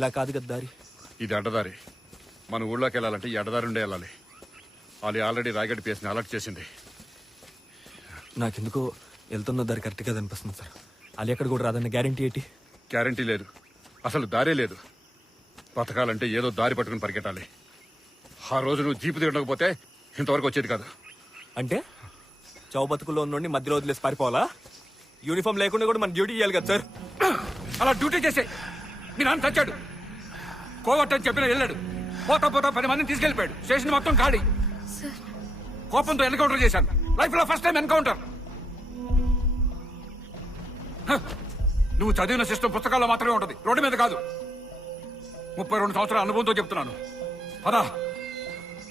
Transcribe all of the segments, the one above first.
ఇలా కాదు కదా దారి. ఇది అడ్డదారి. మన ఊళ్ళోకి వెళ్ళాలంటే ఈ అడ్డదారి ఉండే వెళ్ళాలి. వాళ్ళు ఆల్రెడీ రాయగడ్డ పేసిని అలర్ట్ చేసింది. నాకెందుకో వెళ్తున్న దారి కరెక్ట్ గా అనిపిస్తుంది సార్. అది ఎక్కడ కూడా రాదన్న గ్యారంటీ ఏంటి? గ్యారంటీ లేదు, అసలు దారే లేదు. బతకాలంటే ఏదో దారి పట్టుకుని పరిగెట్టాలి. ఆ రోజు నువ్వు జీపు తిరగకపోతే ఇంతవరకు వచ్చేది కాదు. అంటే చావు బతుకుల్లో ఉన్నోడిని మధ్యలో వదిలేసి పారిపోవాలా? యూనిఫామ్ లేకుండా కూడా మన డ్యూటీ చేయాలి కదా సార్. అలా డ్యూటీ చేసే మీ నాన్న చచ్చాడు. కోవట్టని చెప్పిన వెళ్ళాడు. పోతా పోతా 10 మందిని తీసుకెళ్లిపోయాడు. స్టేషన్ మొత్తం ఖాళీ. కోపంతో ఎన్కౌంటర్ చేశాను. లైఫ్ లో ఫస్ట్ టైం ఎన్కౌంటర్. నువ్వు చదివిన సిస్టమ్ పుస్తకాల్లో మాత్రమే ఉంటది, రోడ్డు మీద కాదు. 32 సంవత్సరాల అనుభవంతో చెప్తున్నాను. పదా.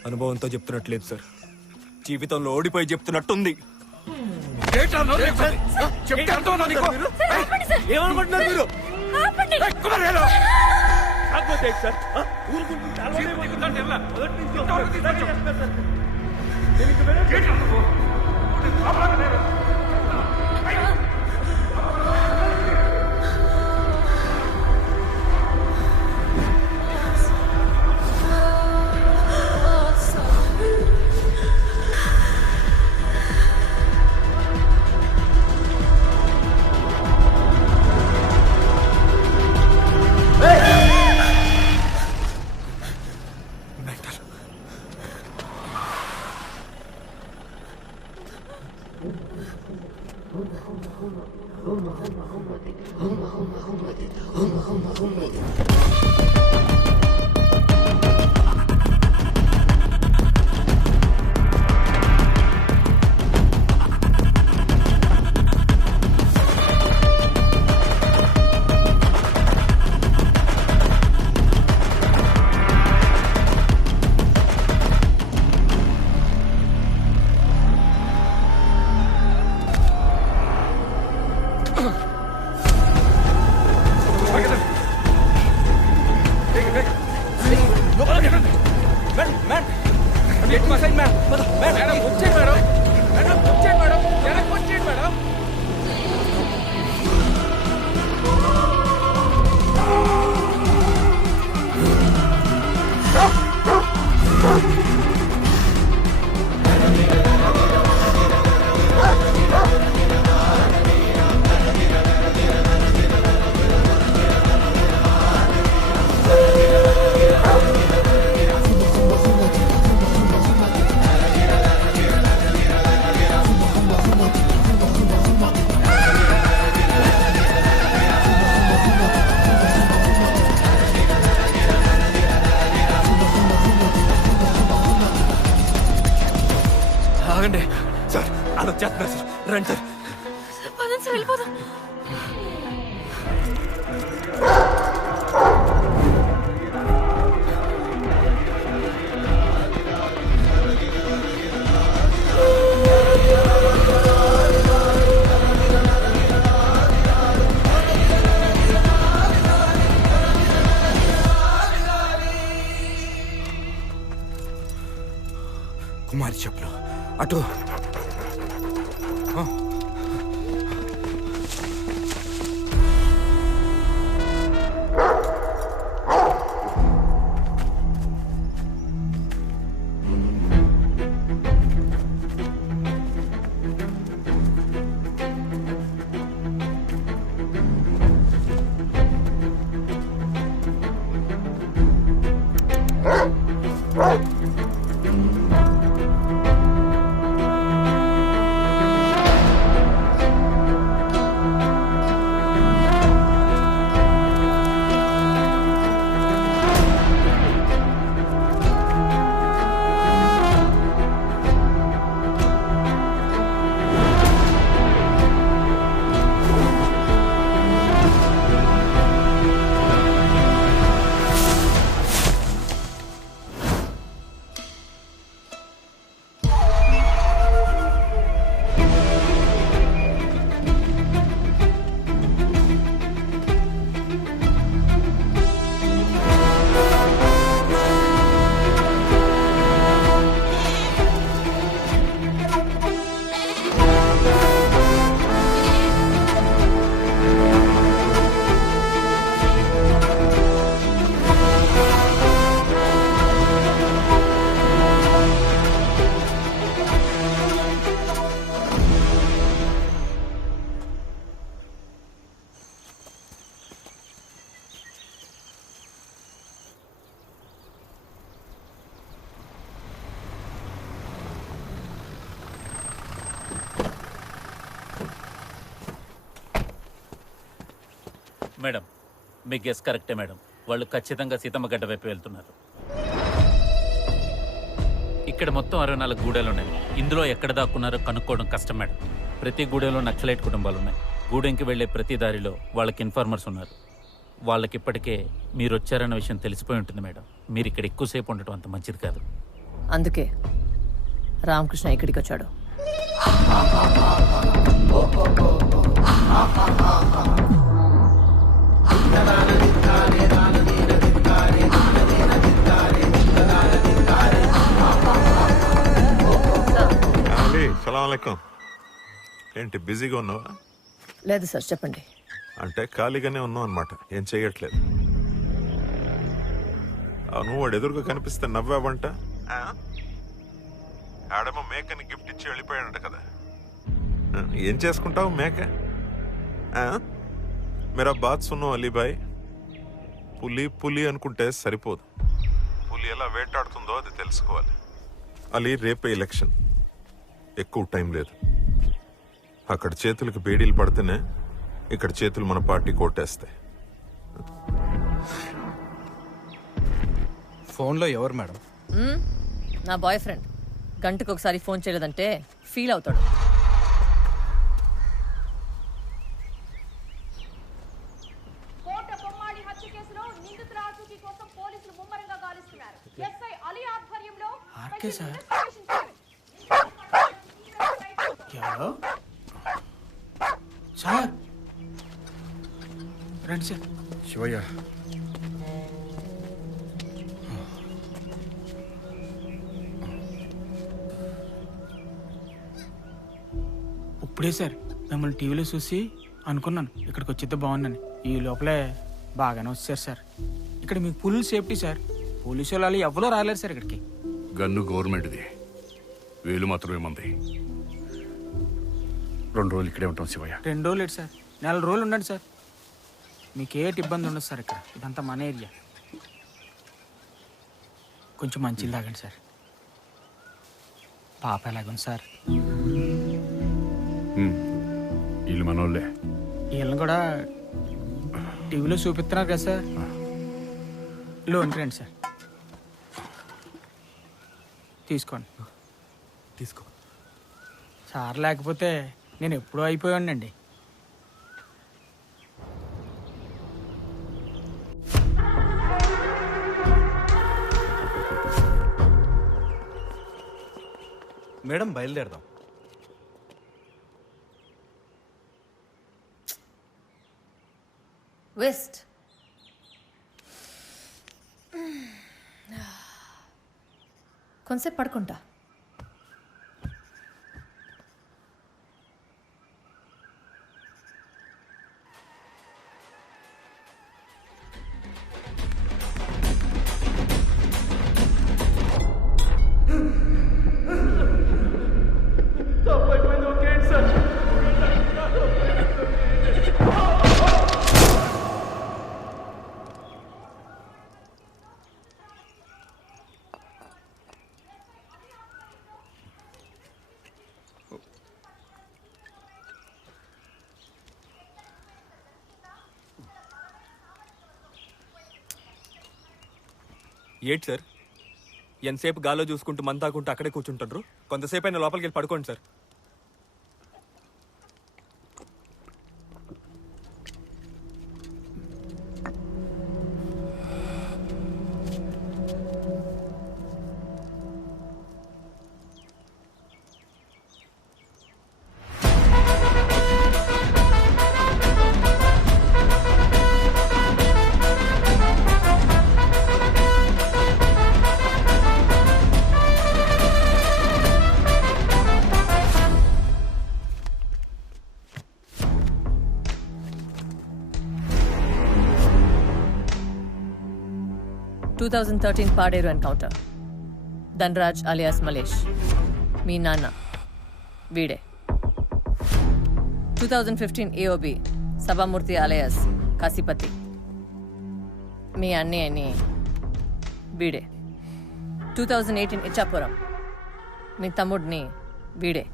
అనుభవంతో చెప్తున్నట్లేదు సార్, జీవితంలో ఓడిపోయి చెప్తున్నట్టుంది. చెప్తే అర్థం నీకు? ఏమనుకుంటున్నారు మీరు? ఆగండి సార్, అలా చేస్తున్నారు సార్. రండి సార్. పదండి సార్, వెళ్ళిపోదాం. కుమారి చెప్పులు అటు. మీ గెస్ కరెక్టే మేడం. వాళ్ళు ఖచ్చితంగా సీతమ్మ గడ్డ వైపు వెళ్తున్నారు. ఇక్కడ మొత్తం 64 గూడెలు ఉన్నాయి. ఇందులో ఎక్కడ దాక్కున్నారో కనుక్కోవడం కష్టం మేడం. ప్రతి గూడెంలో నక్సలైట్ కుటుంబాలు ఉన్నాయి. గూడెంకి వెళ్లే ప్రతి దారిలో వాళ్ళకి ఇన్ఫార్మర్స్ ఉన్నారు. వాళ్ళకి ఇప్పటికే మీరు వచ్చారన్న విషయం తెలిసిపోయి ఉంటుంది మేడం. మీరు ఇక్కడ ఎక్కువసేపు ఉండటం అంత మంచిది కాదు. అందుకే రామకృష్ణ ఇక్కడికి వచ్చాడు. సలాంకం. ఏంటి బిజీగా ఉన్నావా? లేదు సార్, చెప్పండి. అంటే ఖాళీగానే ఉన్నావు అనమాట, ఏం చేయట్లేదు. అవును, వాడు ఎదురుగా కనిపిస్తే నవ్వావంట. ఆడేమో మేకని గిఫ్ట్ ఇచ్చి వెళ్ళిపోయాడంట కదా. ఏం చేసుకుంటావు మేక? మేరా బాత్ సున్నో అలీబాయ్. పులి పులి అనుకుంటే సరిపోదు, పులి ఎలా వేటాడుతుందో అది తెలుసుకోవాలి. అలీ, రేపే ఎలక్షన్, ఎక్కువ టైం లేదు. అక్కడ చేతులకు బేడీలు పడితేనే ఇక్కడ చేతులు మన పార్టీ కొట్టేస్తాయి. ఫోన్లో ఎవరు మేడం? నా బాయ్ ఫ్రెండ్. గంటకు ఒకసారి ఫోన్ చేయలేదంటే ఫీల్ అవుతాడు. కోట బొమ్మాళి హత్య కేసులో నిందితుల ఆచూకీ కోసం పోలీసులు ముమ్మరంగా గాలిస్తున్నారు. ఎస్ఐ అలీ ఆధ్వర్యంలో ఇన్వెస్టిగేషన్ చేశారు. ఎవరో సార్, రండి సార్. శివయ్య, ఇప్పుడే సార్ మిమ్మల్ని టీవీలో చూసి అనుకున్నాను ఇక్కడికి వచ్చిద్దే బాగుందని. ఈ లోపలే బాగానే వచ్చారు సార్. ఇక్కడ మీకు ఫుల్ సేఫ్టీ సార్. పోలీసు వాళ్ళు ఎవరో రాలేరు సార్ ఇక్కడికి. గన్ను గవర్నమెంట్ది, వేలు మాత్రమే మంది. 2 రోజులు ఇక్కడే ఉంటాం శివయ్య. 2 రోజులు ఏంటి సార్, 4 రోజులు ఉండండి సార్. మీకు ఏటి ఇబ్బంది ఉండదు సార్. ఇక్కడ ఇదంతా మన ఏరియా. కొంచెం మంచిది తాగండి సార్. పాప ఎలాగుంది సార్? వీళ్ళు మనోళ్ళే. వీళ్ళని కూడా టీవీలో చూపిస్తున్నారు కదా సార్. లోన్ రండి సార్, తీసుకోండి. తీసుకో. సార్ లేకపోతే నేను ఎప్పుడూ అయిపోయానండి. మేడం, బయలుదేరదాం. వెస్ట్. కొంచెంసేపు పడుకుంటా. ఏంటి సార్, ఎంతసేపు గాల్లో చూసుకుంటూ మంతాకుంటూ అక్కడే కూర్చుంటారు? కొంతసేపు అయినా లోపలికి వెళ్ళి పడుకోండి sir. Paderu encounter. Dhanraj alias Malesh, మీ నాన్న వీడే. 2015 AOB సభామూర్తి అలియాస్ కాశీపతి, మీ అన్నయ్యని వీడే. 2018 ఇచ్చాపురం, మీ తమ్ముడిని వీడే.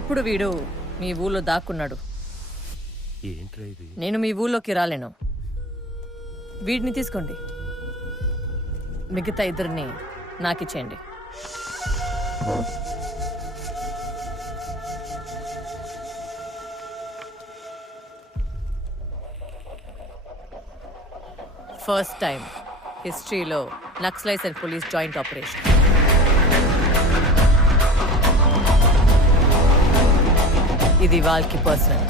ఇప్పుడు వీడు మీ ఊళ్ళో దాక్కున్నాడు. నేను మీ ఊళ్ళోకి రాలేను, వీడిని తీసుకోండి, మిగతా ఇద్దరిని నాకిచ్చేయండి. ఫస్ట్ టైం హిస్టరీలో Naxalites and police joint operation. ఇది వాళ్ళకి పర్సనల్.